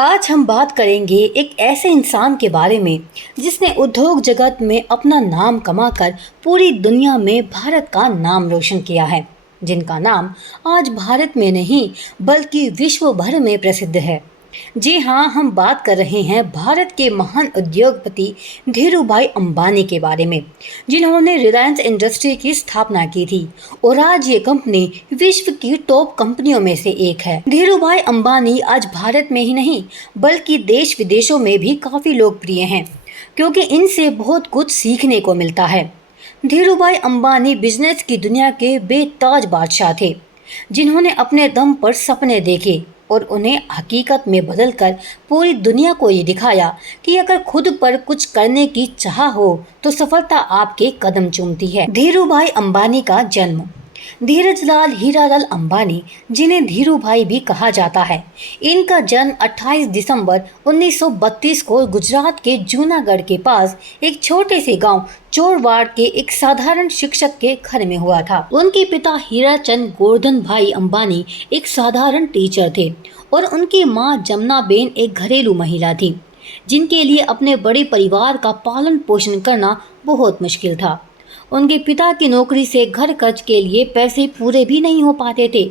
आज हम बात करेंगे एक ऐसे इंसान के बारे में जिसने उद्योग जगत में अपना नाम कमाकर पूरी दुनिया में भारत का नाम रोशन किया है, जिनका नाम आज भारत में नहीं बल्कि विश्व भर में प्रसिद्ध है। जी हाँ, हम बात कर रहे हैं भारत के महान उद्योगपति धीरूभाई अंबानी के बारे में, जिन्होंने रिलायंस इंडस्ट्री की स्थापना की थी और आज ये कंपनी विश्व की टॉप कंपनियों में से एक है। धीरूभाई अंबानी आज भारत में ही नहीं बल्कि देश विदेशों में भी काफी लोकप्रिय हैं, क्योंकि इनसे बहुत कुछ सीखने को मिलता है। धीरूभाई अंबानी बिजनेस की दुनिया के बेताज बादशाह थे, जिन्होंने अपने दम पर सपने देखे और उन्हें हकीकत में बदलकर पूरी दुनिया को ये दिखाया कि अगर खुद पर कुछ करने की चाह हो तो सफलता आपके कदम चूमती है। धीरूभाई अंबानी का जन्म। धीरजलाल हीरालाल अंबानी, जिन्हें धीरूभाई भी कहा जाता है, इनका जन्म 28 दिसंबर 1932 को गुजरात के जूनागढ़ के पास एक छोटे से गांव चोरवाड़ के एक साधारण शिक्षक के घर में हुआ था। उनके पिता हीराचंद गोवर्धन भाई अंबानी एक साधारण टीचर थे और उनकी मां जमुनाबेन एक घरेलू महिला थी, जिनके लिए अपने बड़े परिवार का पालन पोषण करना बहुत मुश्किल था। उनके पिता की नौकरी से घर खर्च के लिए पैसे पूरे भी नहीं हो पाते थे।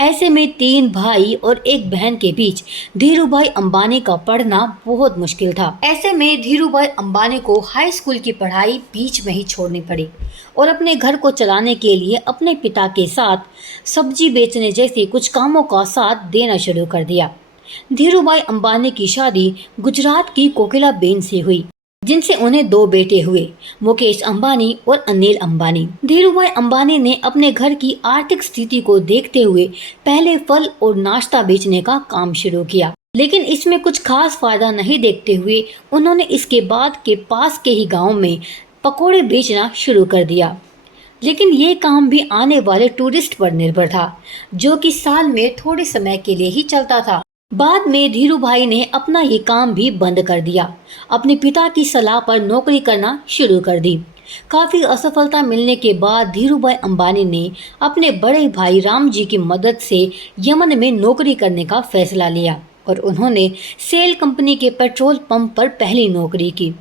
ऐसे में 3 भाई और एक बहन के बीच धीरूभाई अंबानी का पढ़ना बहुत मुश्किल था। ऐसे में धीरूभाई अंबानी को हाई स्कूल की पढ़ाई बीच में ही छोड़नी पड़ी और अपने घर को चलाने के लिए अपने पिता के साथ सब्जी बेचने जैसे कुछ कामों का साथ देना शुरू कर दिया। धीरूभाई अंबानी की शादी गुजरात की कोकिलाबेन से हुई, जिनसे उन्हें 2 बेटे हुए, मुकेश अंबानी और अनिल अंबानी। धीरूभाई अंबानी ने अपने घर की आर्थिक स्थिति को देखते हुए पहले फल और नाश्ता बेचने का काम शुरू किया, लेकिन इसमें कुछ खास फायदा नहीं देखते हुए उन्होंने इसके बाद के पास के ही गांव में पकोड़े बेचना शुरू कर दिया। लेकिन ये काम भी आने वाले टूरिस्ट पर निर्भर था, जो कि साल में थोड़े समय के लिए ही चलता था। बाद में धीरूभाई ने अपना ये काम भी बंद कर दिया, अपने पिता की सलाह पर नौकरी करना शुरू कर दी। काफी असफलता मिलने के बाद धीरूभाई अंबानी ने अपने बड़े भाई राम जी की मदद से यमन में नौकरी करने का फैसला लिया और उन्होंने सेल कंपनी के पेट्रोल पंप पर पहली नौकरी की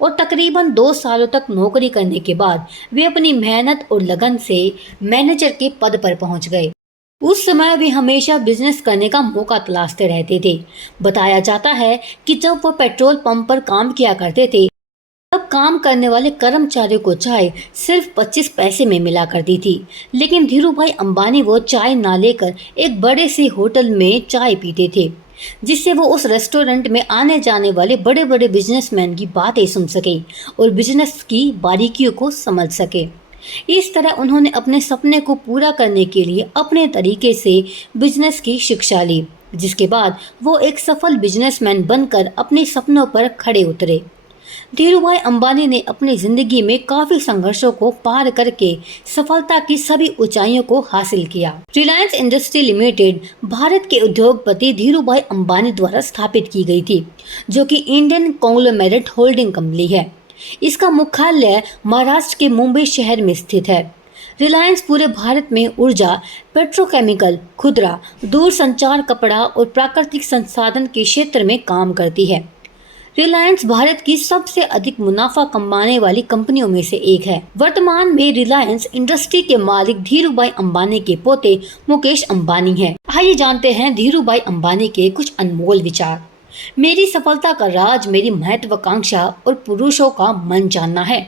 और तकरीबन 2 सालों तक नौकरी करने के बाद वे अपनी मेहनत और लगन से मैनेजर के पद पर पहुंच गए। उस समय वे हमेशा बिजनेस करने का मौका तलाशते रहते थे। बताया जाता है कि जब वो पेट्रोल पंप पर काम किया करते थे, तब काम करने वाले कर्मचारियों को चाय सिर्फ 25 पैसे में मिला करती थी, लेकिन धीरूभाई अंबानी वो चाय ना लेकर एक बड़े से होटल में चाय पीते थे, जिससे वो उस रेस्टोरेंट में आने जाने वाले बड़े बड़े बिजनेसमैन की बातें सुन सके और बिजनेस की बारीकियों को समझ सके। इस तरह उन्होंने अपने सपने को पूरा करने के लिए अपने तरीके से बिजनेस की शिक्षा ली, जिसके बाद वो एक सफल बिजनेसमैन बनकर अपने सपनों पर खड़े उतरे। धीरूभाई अंबानी ने अपनी जिंदगी में काफी संघर्षों को पार करके सफलता की सभी ऊंचाइयों को हासिल किया। रिलायंस इंडस्ट्री लिमिटेड भारत के उद्योगपति धीरूभाई अंबानी द्वारा स्थापित की गई थी, जो कि इंडियन कॉन्ग्लोमेरेट होल्डिंग कंपनी है। इसका मुख्यालय महाराष्ट्र के मुंबई शहर में स्थित है। रिलायंस पूरे भारत में ऊर्जा, पेट्रोकेमिकल, खुदरा, दूरसंचार, कपड़ा और प्राकृतिक संसाधन के क्षेत्र में काम करती है। रिलायंस भारत की सबसे अधिक मुनाफा कमाने वाली कंपनियों में से एक है। वर्तमान में रिलायंस इंडस्ट्री के मालिक धीरूभाई अंबानी के पोते मुकेश अंबानी हैं। आइए जानते हैं धीरूभाई अंबानी के कुछ अनमोल विचार। मेरी सफलता का राज मेरी महत्वाकांक्षा और पुरुषों का मन जानना है।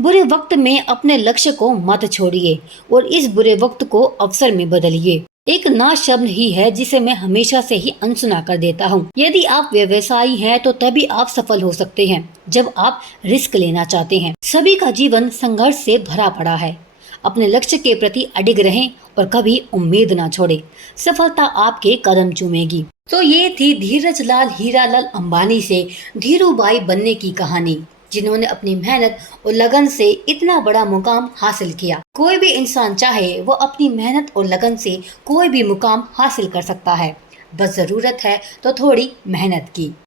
बुरे वक्त में अपने लक्ष्य को मत छोड़िए और इस बुरे वक्त को अवसर में बदलिए। एक ना शब्द ही है जिसे मैं हमेशा से ही अनसुना कर देता हूँ। यदि आप व्यवसायी हैं तो तभी आप सफल हो सकते हैं जब आप रिस्क लेना चाहते हैं। सभी का जीवन संघर्ष से भरा पड़ा है। अपने लक्ष्य के प्रति अडिग रहें और कभी उम्मीद ना छोड़ें। सफलता आपके कदम चूमेगी। तो ये थी धीरजलाल हीरालाल अंबानी से धीरूभाई बनने की कहानी, जिन्होंने अपनी मेहनत और लगन से इतना बड़ा मुकाम हासिल किया। कोई भी इंसान चाहे वो अपनी मेहनत और लगन से कोई भी मुकाम हासिल कर सकता है, बस जरूरत है तो थोड़ी मेहनत की।